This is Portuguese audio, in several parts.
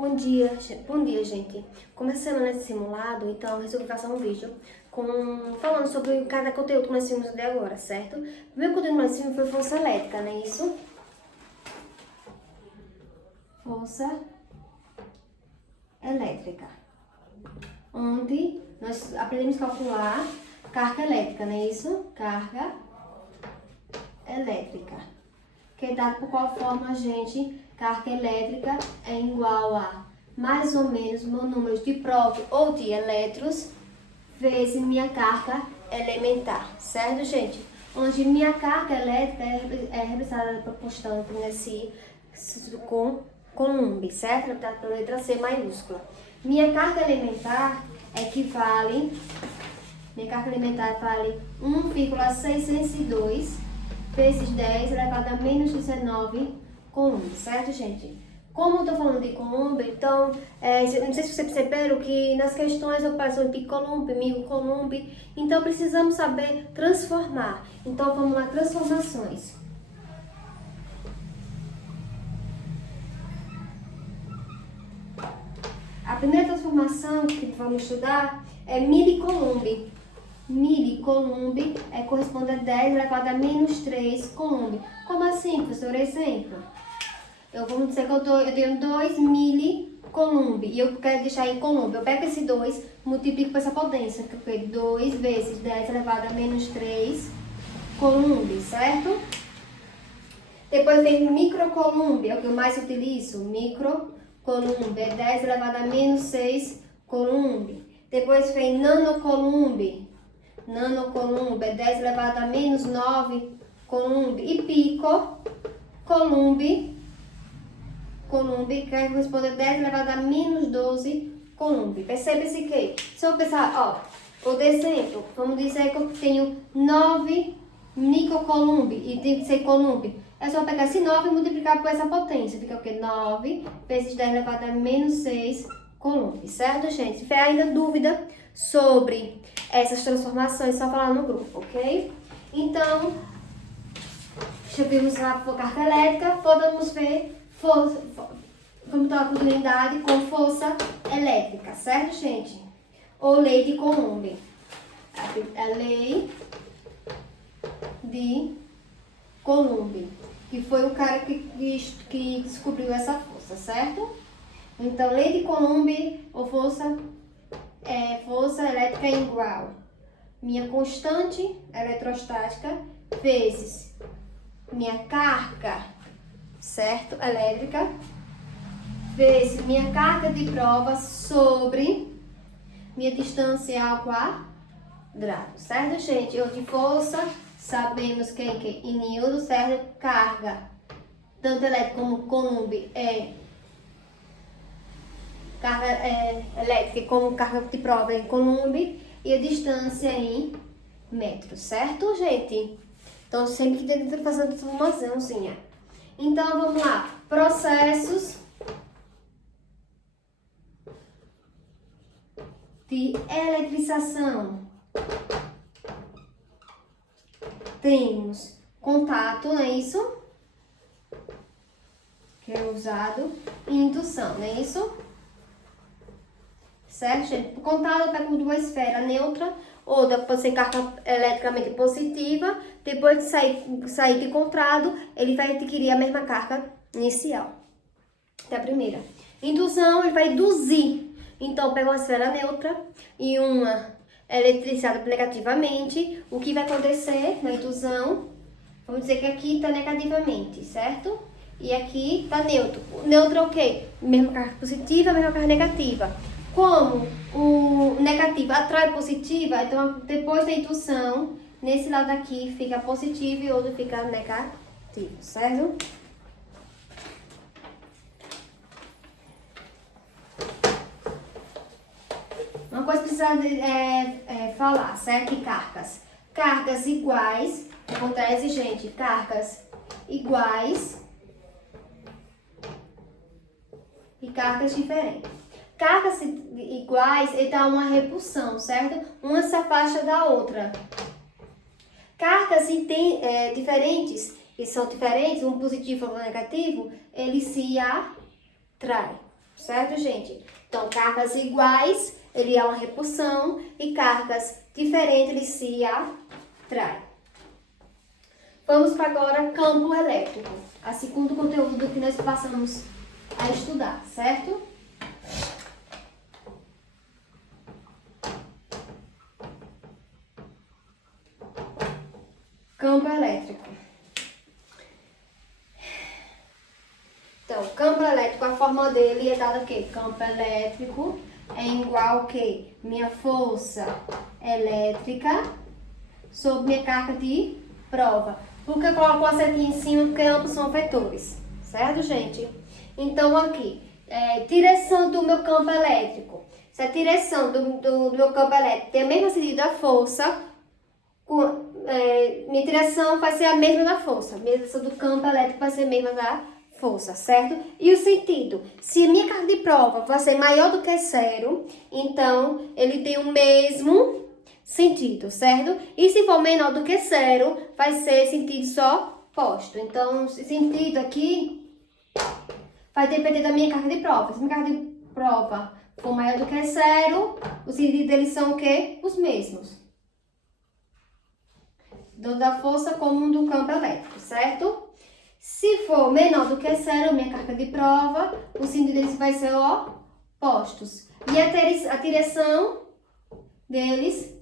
Bom dia, gente. Começando nesse simulado, então resolvi fazer um vídeo falando sobre cada conteúdo que nós vimos até agora, certo? O primeiro conteúdo que nós vimos foi força elétrica, não é isso? Força elétrica. Onde nós aprendemos a calcular carga elétrica, não é isso? Carga elétrica. Que é dado por qual forma, gente, carga elétrica é igual a mais ou menos meu número de próton ou de elétrons vezes minha carga elementar, certo, gente? Onde minha carga elétrica é representada proporcional com Coulomb, certo? Representada pela letra C maiúscula. Minha carga elementar vale 1,602 vezes 10 elevado a menos 19 Coulomb, certo, gente? Como eu estou falando de Coulomb, então, não sei se vocês perceberam que nas questões eu passo em picoulomb, microcoulomb, então precisamos saber transformar. Então, vamos lá, transformações. A primeira transformação que vamos estudar é milicoulomb. Milicoulomb corresponde a 10 elevado a menos 3 Coulomb. Como assim, professor? Exemplo. Vamos dizer que eu tenho 2 milicoulomb e eu quero deixar em Coulomb. Eu pego esse 2, multiplico por essa potência, que foi 2 vezes 10 elevado a menos 3 Coulomb, certo? Depois vem microcoulomb, é o que eu mais utilizo. Microcoulomb é 10 elevado a menos 6 Coulomb. Depois vem nanocoulomb. Nanocoulomb é 10 elevado a menos 9 Coulomb. E picocoulomb, que corresponde a 10 elevado a menos 12 Coulomb. Percebe-se que, se eu pensar, por exemplo, vamos dizer que eu tenho 9 microcoulomb e tem que ser Coulomb. É só pegar esse 9 e multiplicar por essa potência. Fica o quê? 9 vezes 10 elevado a menos 6 Coulomb, certo, gente? Se tiver ainda dúvida sobre essas transformações, é só falar no grupo, ok? Então, já vimos a carga elétrica, vamos ver vamos dar a continuidade com força elétrica, certo, gente? Ou lei de Coulomb. A lei de Coulomb, que foi o cara que descobriu essa força, certo? Então, lei de Coulomb ou força elétrica é igual minha constante eletrostática vezes minha carga, certo, elétrica, vezes minha carga de prova sobre minha distância ao quadrado, certo, gente? Ou de força, sabemos que em newton, certo? Carga, tanto elétrica como Coulomb carga elétrica como carga de prova em Coulomb e a distância em metros, certo, gente? Então, sempre que tem que fazer uma transformaçãozinha. Então, vamos lá. Processos de eletrização. Temos contato, não é isso? Que é usado. E indução, não é isso? Certo, gente? Contato, eu pego uma esfera neutra, outra pode ser carga eletricamente positiva. Depois de sair de encontrado, ele vai adquirir a mesma carga inicial da primeira. Indução, ele vai induzir. Então, pega uma esfera neutra e uma eletrizada negativamente. O que vai acontecer na induzão? Vamos dizer que aqui está negativamente, certo? E aqui está neutro. O neutro é o quê? Mesma carga positiva, mesma carga negativa. Como o negativo atrai positiva, então depois da indução, nesse lado aqui fica positivo e outro fica negativo, certo? Uma coisa que precisa falar, certo? Que cargas. Cargas iguais, acontece, gente, cargas iguais e cargas diferentes. Cargas iguais, então uma repulsão, certo? Uma se afasta da outra. Cargas diferentes, que são diferentes, um positivo e um negativo, eles se atraem, certo, gente? Então, cargas iguais, ele é uma repulsão, e cargas diferentes, ele se atrai. Vamos para agora campo elétrico, a segundo conteúdo que nós passamos a estudar, certo? Campo elétrico. Então, campo elétrico, a forma dele é dada o quê? Campo elétrico é igual ao quê? Minha força elétrica sobre minha carga de prova. Por que eu coloco a setinha em cima? Porque ambos são vetores, certo, gente? Então, aqui, direção do meu campo elétrico. Se a direção do meu campo elétrico tem a mesma sentido da força, minha direção vai ser a mesma da força. A minha direção do campo elétrico vai ser a mesma da força, certo? E o sentido? Se a minha carga de prova vai ser maior do que zero, então ele tem o mesmo sentido, certo? E se for menor do que zero, vai ser sentido só oposto. Então, esse sentido aqui vai depender da minha carga de prova. Se minha carga de prova for maior do que zero, o sentido deles são o quê? Os mesmos. Da força como do campo elétrico, certo? Se for menor do que zero, minha carga de prova, o sentido deles vai ser opostos. E a direção deles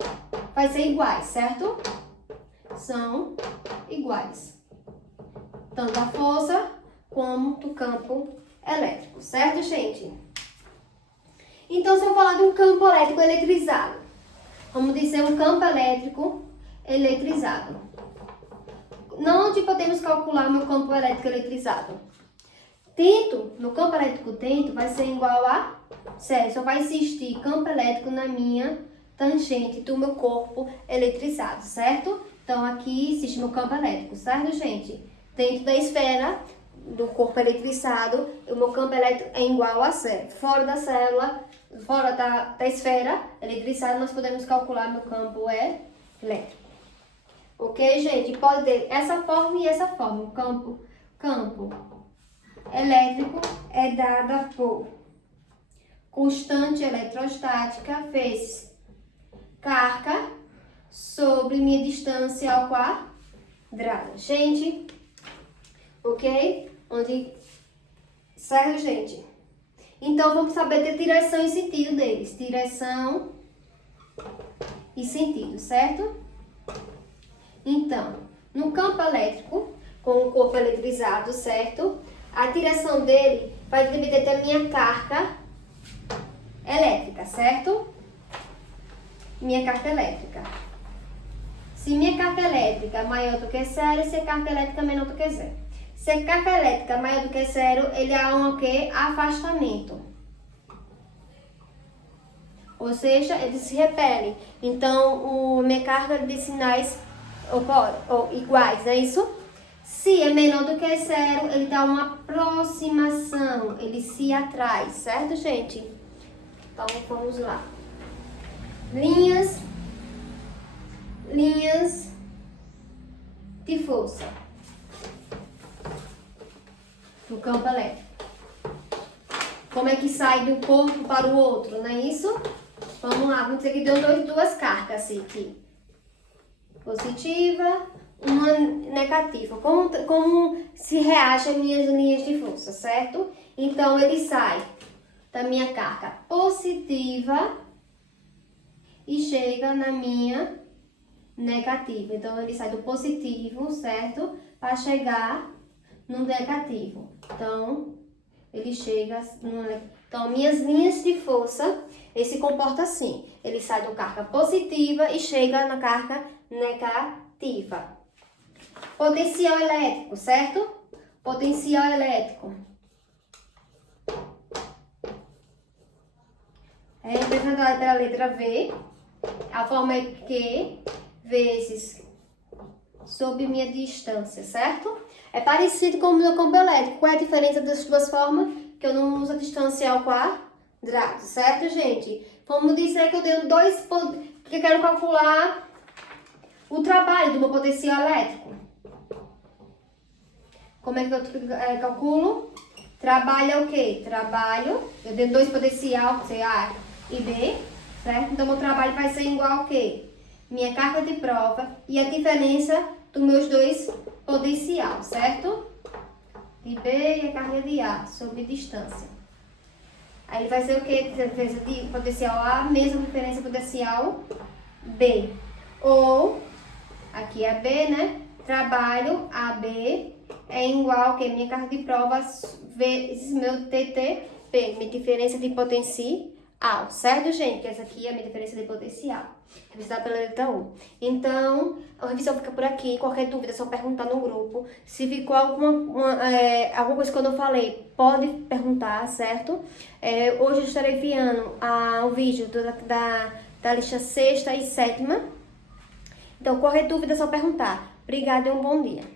vai ser iguais, certo? São iguais. Tanto da força como do campo elétrico, certo, gente? Então, se eu falar de um campo elétrico eletrizado, vamos dizer um campo elétrico eletrizado. Onde podemos calcular meu campo elétrico eletrizado? No campo elétrico dentro vai ser igual a zero. Só vai existir campo elétrico na minha tangente do meu corpo eletrizado, certo? Então, aqui existe meu campo elétrico, certo, gente? Dentro da esfera do corpo eletrizado, o meu campo elétrico é igual a zero. Fora da célula, fora da esfera eletrizada, nós podemos calcular meu campo elétrico. Ok, gente? Pode ter essa forma e essa forma. O campo elétrico é dada por constante eletrostática vezes carga sobre minha distância ao quadrado. Gente, ok? Certo, gente? Então, vamos saber ter direção e sentido deles. Direção e sentido, certo? Então, no campo elétrico, com o corpo eletrizado, certo? A direção dele vai depender da minha carga elétrica, certo? Minha carga elétrica. Se minha carga elétrica é maior do que zero, se a carga elétrica é menor do que zero. Se a carga elétrica é maior do que zero, ele há um quê? Afastamento. Ou seja, eles se repelem. Então, minha carga de sinais ou iguais, não é isso? Se é menor do que zero, ele dá uma aproximação, ele se atrai, certo, gente? Então, vamos lá. Linhas de força no campo elétrico. Como é que sai de um corpo para o outro, não é isso? Vamos lá, vamos dizer que deu duas cargas assim, aqui. Positiva, uma negativa. Como se reage as minhas linhas de força, certo? Então, ele sai da minha carga positiva e chega na minha negativa. Então, ele sai do positivo, certo? Para chegar no negativo. Então, ele chega no... Então, minhas linhas de força, ele se comporta assim. Ele sai da carga positiva e chega na carga negativa. Potencial elétrico, certo? Potencial elétrico. É representado pela letra V. A forma é Q vezes sobre minha distância, certo? É parecido com o meu campo elétrico. Qual é a diferença das duas formas? Que eu não uso a distância ao quadrado, certo, gente? Vamos dizer que eu tenho que eu quero calcular o trabalho do meu potencial elétrico. Como é que eu calculo? Trabalho é o quê? Trabalho, eu tenho dois potencial, que é A e B, certo? Então, meu trabalho vai ser igual ao quê? Minha carga de prova e a diferença dos meus dois potencial, certo? De B e a carga de A, sobre distância. Aí vai ser o quê? Diferença de potencial A, mesma diferença potencial B. Ou, aqui é B, né? Trabalho AB é igual ao que? Minha carga de prova vezes meu TTP, minha diferença de potencial, certo, gente? Que essa aqui é a minha diferença de potencial, revisada pela letra U. Então, a revisão fica por aqui. Qualquer dúvida é só perguntar no grupo. Se ficou alguma coisa que eu não falei, pode perguntar, certo? Hoje eu estarei enviando o vídeo da lista 6ª e 7ª. Então, qualquer dúvida é só perguntar. Obrigada e um bom dia.